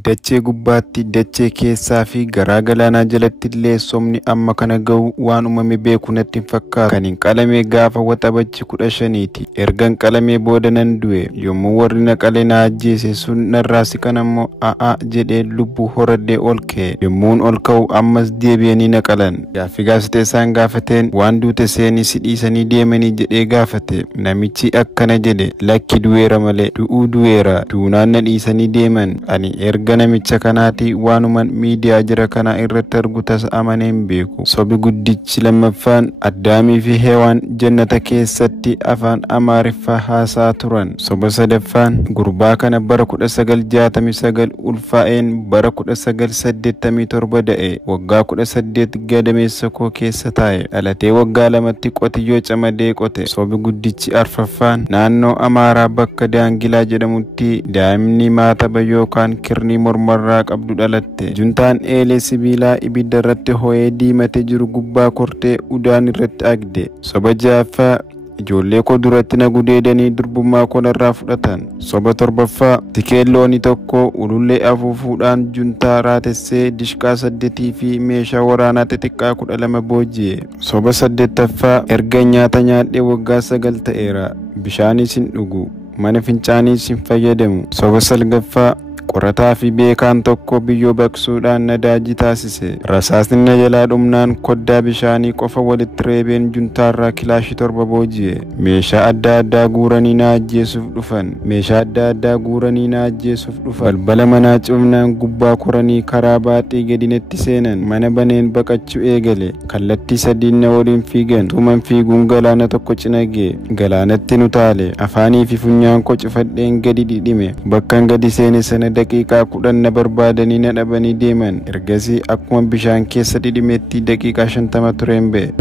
Dachee gubbaatti, dachee keessaa fi garaa galaanaa jalatti illee somni amma kana ga'u waan uumame beeku natti hin fakkaatu. Kan hin qalamee gaafa waxabajjii 15ti. Ergan qalamee booda nan du'e. Yommuu warri na qale na ajjeese sun narraa siqan ammoo a'aa jedhee lubbuu horadhee ol ka'e. Yommuun ol ka'u ammas deebi'anii na qalan. Gaaffii gaazexeessaan gaafateen waan duute seenii si dhiisanii deemanii jedhee gaafate. Namichi akkana jedhe, lakki du'eera malee du'uu du'eera. Duunaan na dhiisanii deeman. Ani erga namicha kanaati waanuman miidiyaa jira kana irratti argu tasa amaneen beeku. Sobi guddichi lammaffaan Addaamii fi Heewaan jannata keessatti afaan Amaariffaa haasaa turan. Soba sadaffaan gurbaa kana bara 1969 ulfaa'een bara 1987 da'e. Waggaa 18 gadameessa koo keessa taa'e. Dhalatee waggaa lamatti qotiyyoo camadee qote. Sobi guddichi arfaffaan naannoo Amaaraa bakka Daangilaa jedhamutti daa'imni maataba yookaan kirni mormarraa qabdu dhalatte. Juntaan eelee sibiilaa ibidda irratti ho'ee diimatee jiru gubbaa kortee udaan irratti agde. Soba ja'affaa ijoollee koo duratti na gudeedanii durbummaa koo narraa fudhatan. Soba torbaffaa tikeen loonii tokko ulullee afuufuudhaan juntaa raatessee dishqaa 8 fi meeshaa waraanaa xixiqqaa 12 booji'e. Soba 8ffaa erga nyaata nyaadhee waggaa 9 ta'eera. Bishaanis hin dhugu. Mana fincaaniis hin fayyadamu. Soba 9ffaa qorataa fi beekaan tokko biyyoo baqsuudhaan na daajii taasise. Rasaasni na jalaa dhumnaan koddaa bishaanii qofa walitti reebeen juntaarraa kilaashii 7 booji'e. Meeshaa adda addaa guuranii na ajjeesuuf dhufan. Balbala manaa cufnaan gubbaa koranii karaa baaxii gadi natti seenan. Mana baneen baqachuu eegale. Kallattii sadiin na waliin fiigan. Tuman fiiguun galaana tokko cina ga'e. Galaanatti nu taale. Afaanii fi funyaan koo cufadheen gadi dhidhime. Bakkan gadi seene sana daqiiqaa 10 na barbaadanii na dhabanii deeman. Ergasii akkuma bishaan keessa dhidhimetti daqiiqaa 50 tureen ba'e.